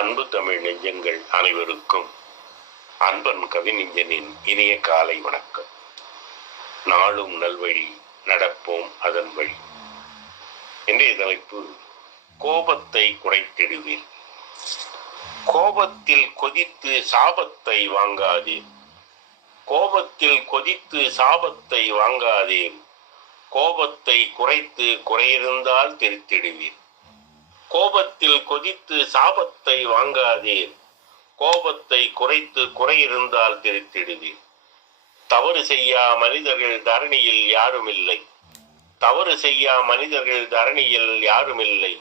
அன்பு தமிழ் நெஞ்சங்கள் அனைவருக்கும். அன்பன் கவிஞனின் இனிய காலை வணக்கம். நாளும் நல்வழி நடப்போம் அதன் வழி. இன்றைய தலைப்பு கோபத்தை குறைத்திடுவீர் கோபத்தில் கொதித்து சாபத்தை வாங்காதே. கோபத்தில் கொதித்து சாபத்தை வாங்காதே. கோபத்தை குறைத்து குறையிருந்தால் திருத்திடுவீர் கொதித்து சாபத்தை வாங்காதீர். கோபத்தை குறைத்து குறையிருந்தால் திருத்திடுவீர். தவறு செய்யா மனிதர்கள் தரணியில் யாருமில்லை. தவறு செய்யா மனிதர்கள் தரணியில் யாருமில்லை.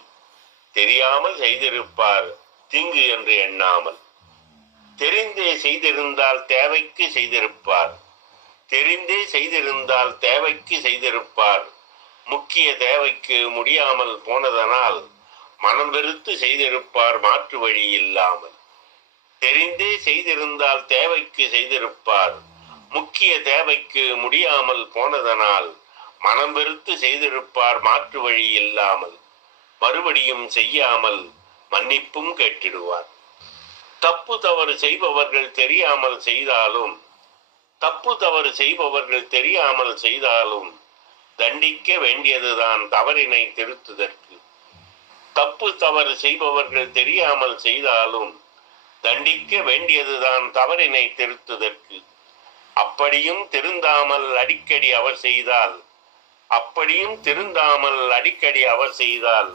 தெரியாமல் செய்திருப்பார் தீங்கு என்று எண்ணாமல். தெரிந்தே செய்திருந்தால் தேவைக்கு செய்திருப்பார். தெரிந்தே செய்திருந்தால் தேவைக்கு செய்திருப்பார். முக்கிய தேவைக்கு முடியாமல் போனதனால் மனம் வெறுத்து செய்திருப்பார் மாற்று வழி இல்லாமல். தெரிந்தே செய்திருந்தால் தேவைக்கு செய்திருப்பார். முக்கிய தேவைக்கு முடியாமல் போனதனால் மனம் வெறுத்து செய்திருப்பார் மாற்று வழி இல்லாமல். மறுபடியும் செய்யாமல் மன்னிப்பும் கேட்டிடுவார். தப்பு தவறு செய்பவர்கள் தெரியாமல் செய்தாலும் தப்பு தவறு செய்பவர்கள் தெரியாமல் செய்தாலும் தண்டிக்க வேண்டியதுதான் தவறினை திருத்துதற்கு தப்பு தவறு செய்பவர்கள் தெரியாமல் செய்தாலும் தண்டிக்க வேண்டியதுதான் தவறினை திருத்துதற்கு. அப்படியும் திருந்தாமல் அடிக்கடி அவர் செய்தால் அப்படியும் திருந்தாமல் அடிக்கடி அவர் செய்தால்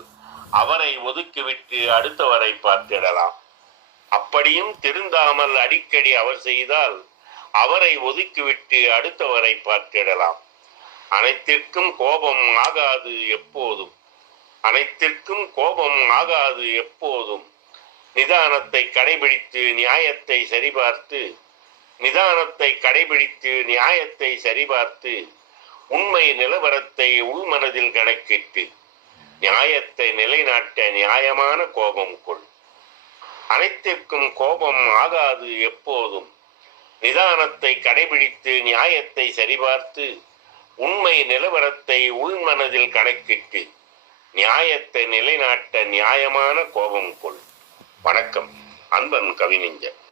அவரை ஒதுக்கிவிட்டு அடுத்தவரை பார்த்திடலாம். அப்படியும் திருந்தாமல் அடிக்கடி அவர் செய்தால் அவரை ஒதுக்கிவிட்டு அடுத்தவரை பார்த்திடலாம். அனைத்திற்கும் கோபம் ஆகாது எப்போதும். அனைத்திற்கும் கோபம் ஆகாது எப்போதும். நிதானத்தை கடைபிடித்து நியாயத்தை சரிபார்த்து நிதானத்தை கடைபிடித்து நியாயத்தை சரிபார்த்து உண்மை நிலவரத்தை உள்மனதில் கணக்கிட்டு நியாயத்தை நிலைநாட்ட நியாயமான கோபம் கொள். அனைத்திற்கும் கோபம் ஆகாது எப்போதும். நிதானத்தை கடைபிடித்து நியாயத்தை சரிபார்த்து உண்மை நிலவரத்தை உள்மனதில் கணக்கிட்டு நியாயத்தை நிலைநாட்ட நியாயமான கோபம் கொள். வணக்கம். அன்பன் கவிஞர்